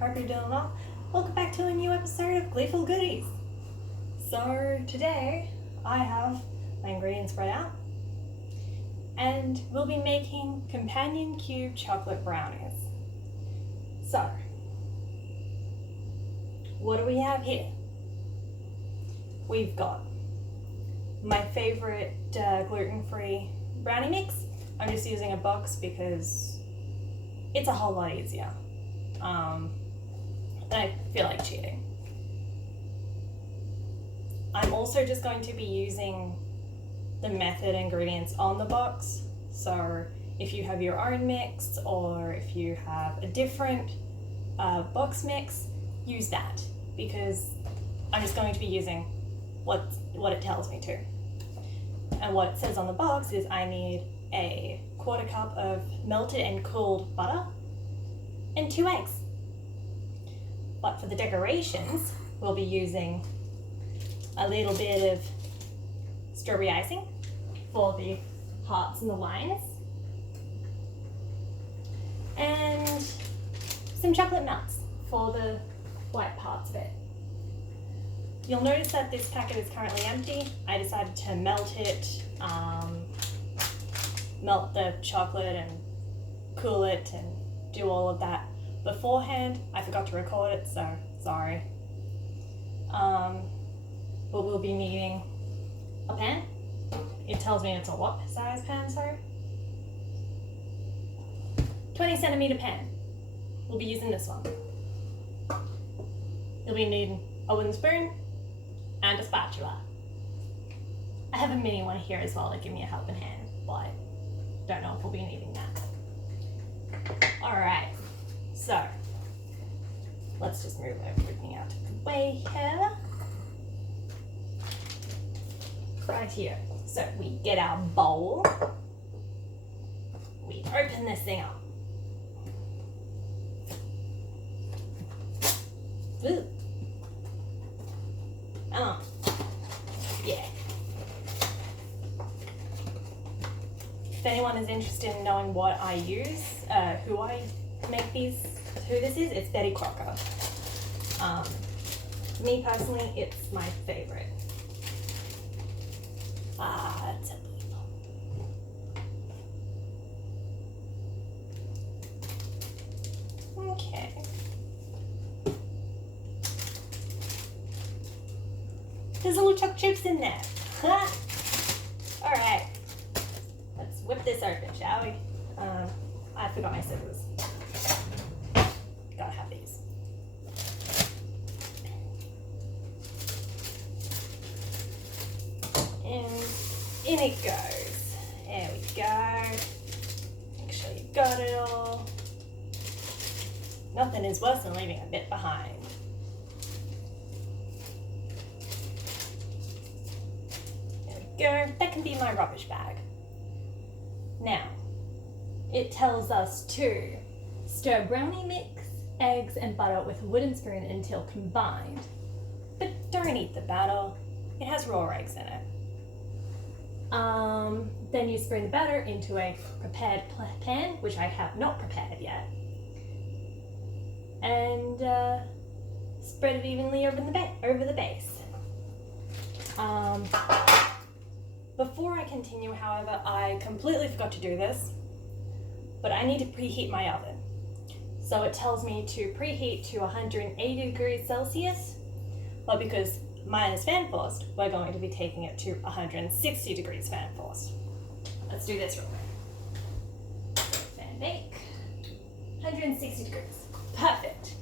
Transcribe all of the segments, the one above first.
Hope you're doing well. Welcome back to a new episode of Gleeful Goodies. So today I have my ingredients spread out and we'll be making companion cube chocolate brownies. So, what do we have here? We've got my favorite gluten-free brownie mix. I'm just using a box because it's a whole lot easier. And I feel like cheating. I'm also just going to be using the method ingredients on the box. So if you have your own mix or if you have a different box mix, use that because I'm just going to be using what it tells me to. And what it says on the box is I need a 1/4 cup of melted and cooled butter and 2 eggs. But for the decorations, we'll be using a little bit of strawberry icing for the hearts and the lines, and some chocolate melts for the white parts of it. You'll notice that this packet is currently empty. I decided to melt it, melt the chocolate and cool it and do all of that beforehand. I forgot to record it, so sorry. But we'll be needing a pan. It tells me it's a what size pan, sorry? 20 centimeter pan. We'll be using this one. You'll be needing a wooden spoon and a spatula. I have a mini one here as well to give me a helping hand, but don't know if we'll be needing that. Alright, so let's just move everything out of the way here. Right here. So we get our bowl, we open this thing up. Ooh. Yeah. If anyone is interested in knowing what I use, who I make these, who this is, it's Betty Crocker. Me personally, it's my favorite. It's unbelievable. Okay. There's little chocolate chips in there. Alright. Let's whip this open, shall we? I forgot my scissors. Gotta have these. And in it goes. There we go. Make sure you got it all. Nothing is worse than leaving a bit behind. There we go. That can be my rubbish bag. Now, it tells us to stir brownie mix, eggs and butter with a wooden spoon until combined. But don't eat the batter. It has raw eggs in it. Then you spread the batter into a prepared pan, which I have not prepared yet, and spread it evenly over the base. Before I continue, however, I completely forgot to do this, but I need to preheat my oven. So it tells me to preheat to 180 degrees Celsius, but because mine is fan forced, we're going to be taking it to 160 degrees fan forced. Let's do this real quick. Fan bake, 160 degrees. Perfect.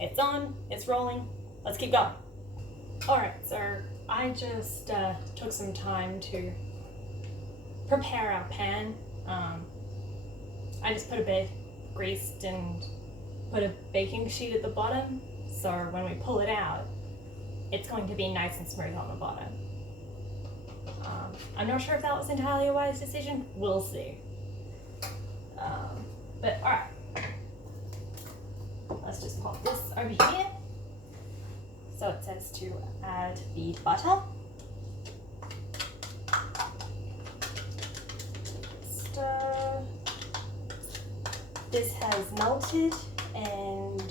It's on, it's rolling. Let's keep going. All right, so I just took some time to prepare our pan. I just put a bit greased and put a baking sheet at the bottom, so when we pull it out, it's going to be nice and smooth on the bottom. I'm not sure if that was entirely a wise decision. We'll see. But alright. Let's just pop this over here. So it says to add the butter. Stir. This has melted and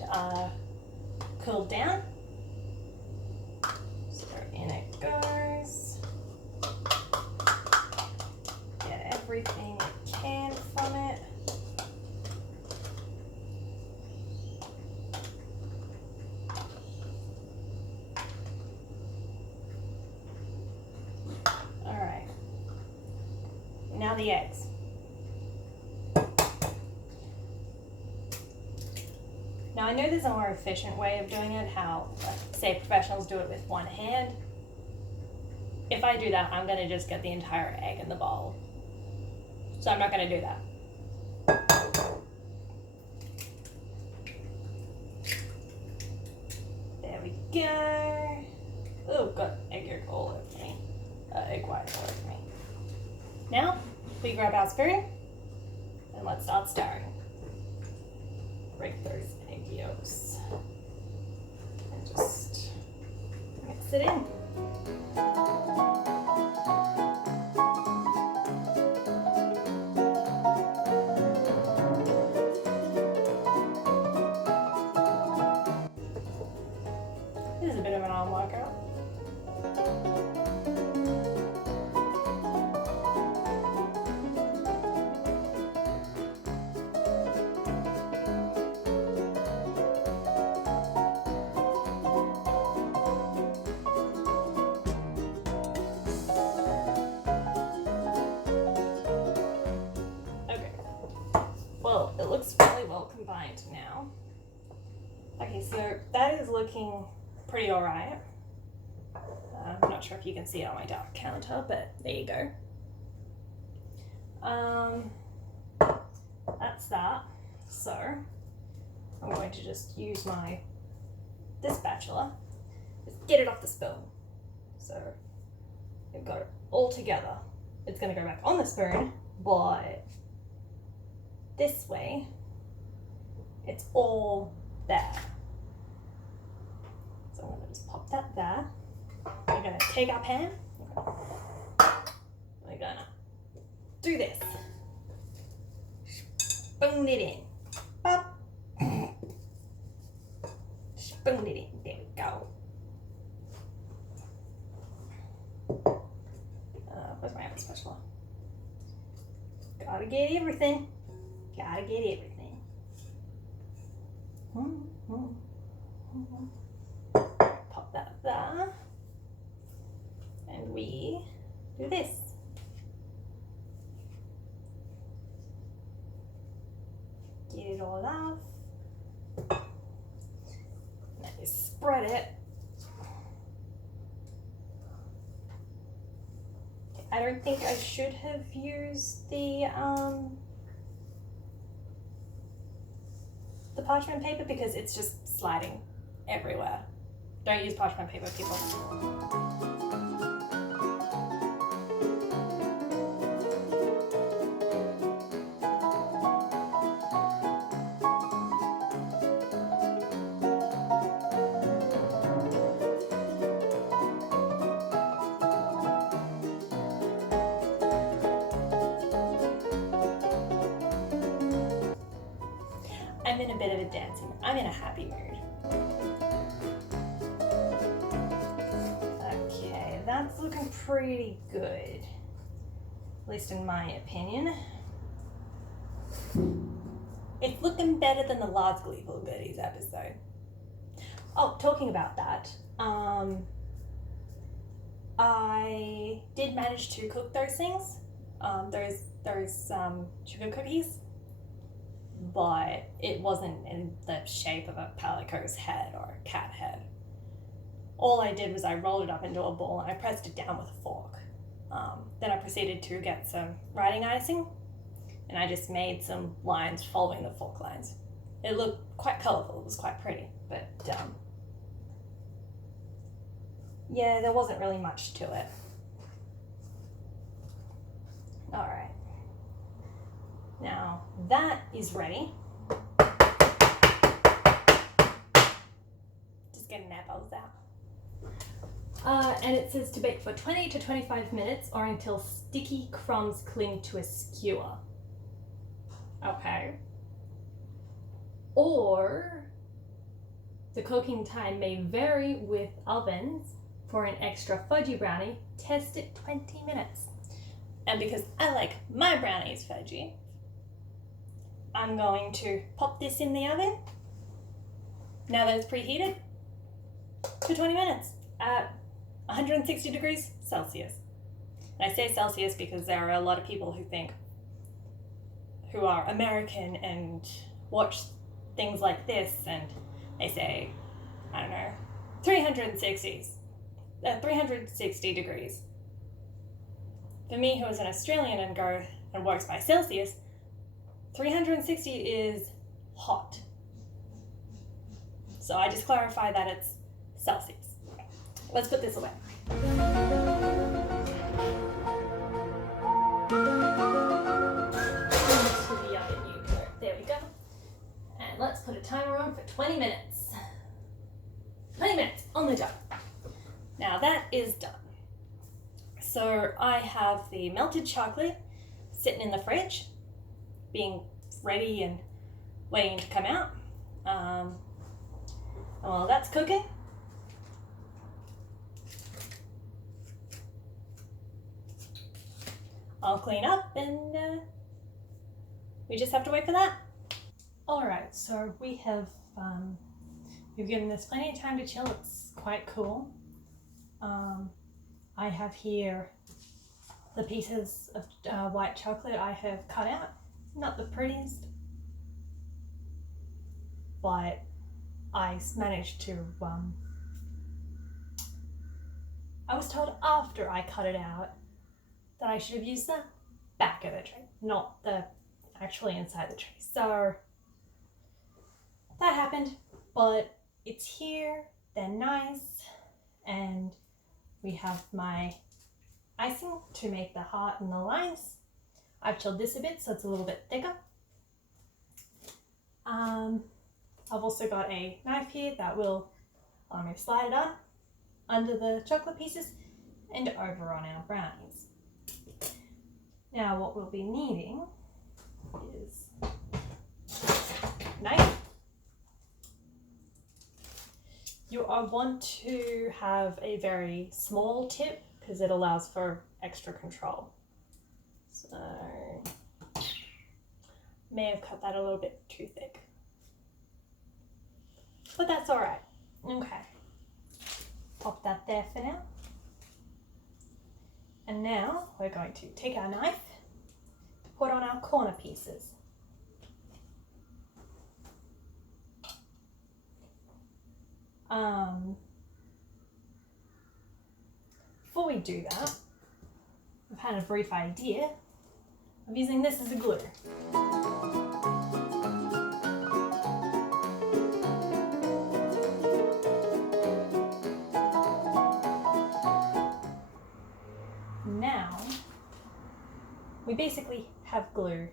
cooled down. So in it goes. Get everything you can from it. Alright. Now the eggs. Now I know there's a more efficient way of doing it, how, like, say professionals do it with one hand. If I do that, I'm gonna just get the entire egg in the bowl. So I'm not gonna do that. There we go. Oh, got egg yolk all over me. Egg white all over me. Now, we grab our spoon and let's start stirring. Break those egg yolks and just mix it in. This is a bit of an arm workout. Well, it looks really well combined now. Okay, so that is looking pretty alright. I'm not sure if you can see it on my dark counter, but there you go. That's that. So I'm going to just use this spatula, just get it off the spoon. So we've got it all together. It's going to go back on the spoon, but this way, it's all there. So I'm gonna just pop that there. We're gonna take our pan. We're gonna do this. Spoon it in. Pop. Spoon it in. There we go. Where's my other spatula? Gotta get everything. Gotta get everything. Pop that there. And we do this. Get it all off. Then you spread it. I don't think I should have used the parchment paper because it's just sliding everywhere. Don't use parchment paper, people. I'm in a bit of a dancing mood. I'm in a happy mood. Okay, that's looking pretty good. At least in my opinion. It's looking better than the last Gleeful Goodies episode. Oh, talking about that, I did manage to cook those things, those sugar cookies, but it wasn't in the shape of a palico's head or a cat head. All I did was I rolled it up into a ball and I pressed it down with a fork. Then I proceeded to get some writing icing and I just made some lines following the fork lines. It looked quite colourful, it was quite pretty, but yeah, there wasn't really much to it. Alright. Now that is ready. Just getting that bubbles out. And it says to bake for 20 to 25 minutes or until sticky crumbs cling to a skewer. Okay. or the cooking time may vary with ovens. For an extra fudgy brownie, test it 20 minutes. And because I like my brownies fudgy, I'm going to pop this in the oven, now that it's preheated, for 20 minutes at 160 degrees Celsius. And I say Celsius because there are a lot of people who are American and watch things like this, and they say, I don't know, 360 degrees. For me, who is an Australian and works by Celsius, 360 is hot. So I just clarify that it's Celsius. Let's put this away. There we go. And let's put a timer on for 20 minutes. 20 minutes on the dot. Now that is done. So I have the melted chocolate sitting in the fridge, being ready and waiting to come out. And while that's cooking, I'll clean up, and we just have to wait for that. Alright, so we've given this plenty of time to chill. It's quite cool. I have here the pieces of white chocolate I have cut out. Not the prettiest, but I managed to, I was told after I cut it out that I should have used the back of the tray, not the actually inside the tray. So that happened, but it's here, they're nice, and we have my icing to make the heart and the lines. I've chilled this a bit so it's a little bit thicker. I've also got a knife here that will slide it on under the chocolate pieces and over on our brownies. Now what we'll be needing is a knife. You want to have a very small tip because it allows for extra control. So, may have cut that a little bit too thick, but that's all right. Okay, pop that there for now. And now we're going to take our knife, put on our corner pieces. Before we do that, I've had a brief idea of using this as a glue. Now, we basically have glue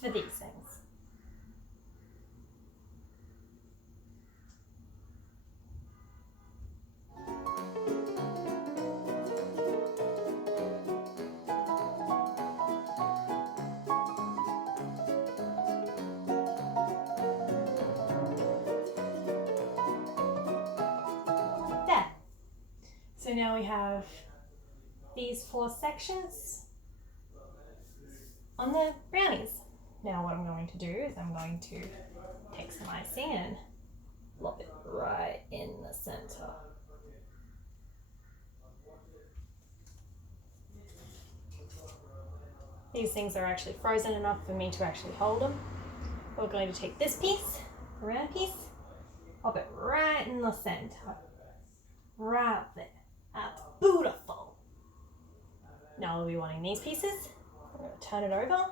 for these things. There. So now we have these 4 sections on the brownies. Now what I'm going to do is I'm going to take some icing and lob it right in the center. These things are actually frozen enough for me to actually hold them. We're going to take this piece, the round piece, pop it right in the center. Right up there. That's beautiful. Now we'll be wanting these pieces. I'm going to turn it over.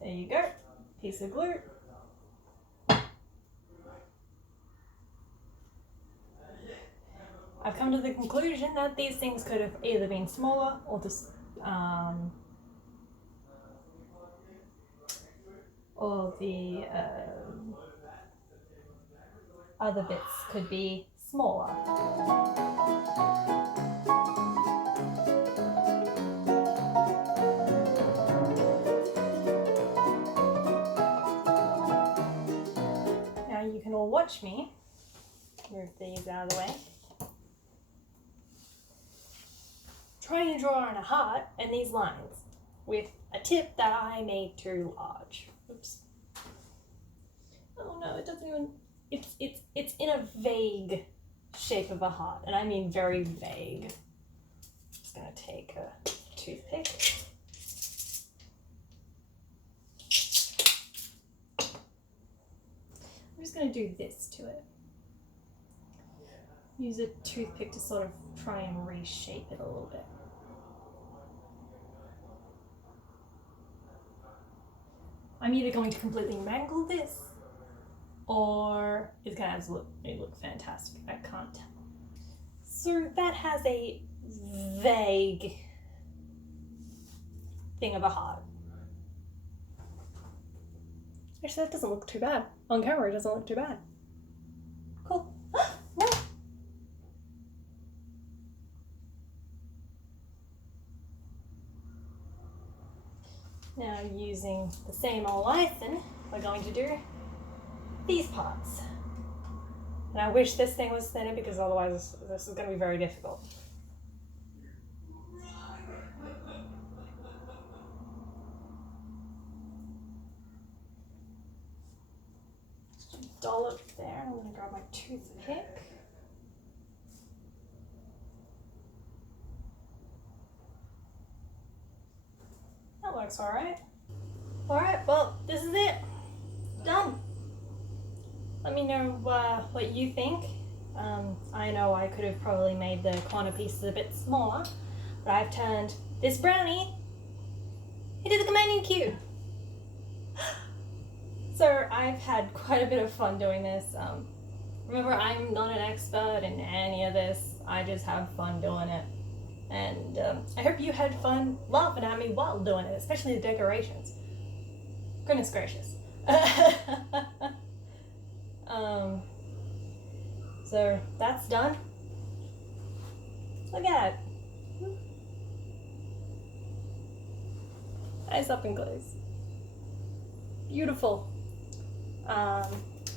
There you go. Piece of glue. I've come to the conclusion that these things could have either been smaller or just or the other bits could be smaller. watch me move these out of the way. Trying to draw on a heart and these lines with a tip that I made too large. Oops. Oh no, it doesn't even, it's in a vague shape of a heart, and I mean very vague. I'm just gonna take a toothpick. I'm just gonna do this to it. Use a toothpick to sort of try and reshape it a little bit. I'm either going to completely mangle this, or it's gonna absolutely look fantastic. I can't tell. So that has a vague thing of a heart. Actually, that doesn't look too bad. On camera, it doesn't look too bad. Cool. No. Now, using the same old Icing, we're going to do these parts. And I wish this thing was thinner because otherwise this is going to be very difficult. Dollop there. I'm going to grab my toothpick. That works alright. Alright, well, this is it. Done. Let me know what you think. I know I could have probably made the corner pieces a bit smaller, but I've turned this brownie into the companion cube. So I've had quite a bit of fun doing this. Remember, I'm not an expert in any of this. I just have fun doing it. And I hope you had fun laughing at me while doing it, especially the decorations. Goodness gracious. So that's done. Look at it. Nice up and close. Beautiful.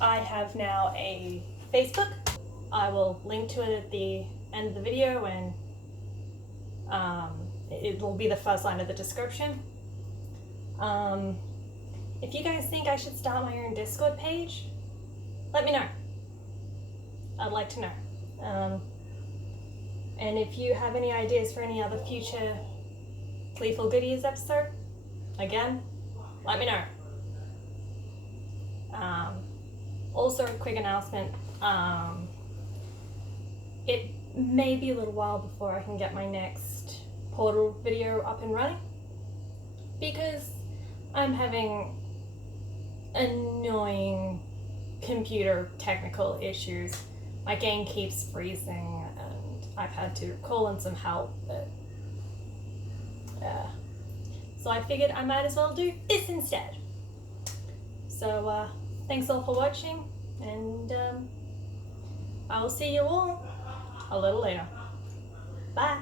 I have now a Facebook. I will link to it at the end of the video, and it will be the first line of the description. If you guys think I should start my own Discord page, let me know. I'd like to know. And if you have any ideas for any other future Gleeful Goodies episode, again, let me know. Also, a quick announcement. It may be a little while before I can get my next portal video up and running, because I'm having annoying computer technical issues. My game keeps freezing and I've had to call in some help, but so I figured I might as well do this instead. So thanks all for watching, and I will see you all a little later. Bye.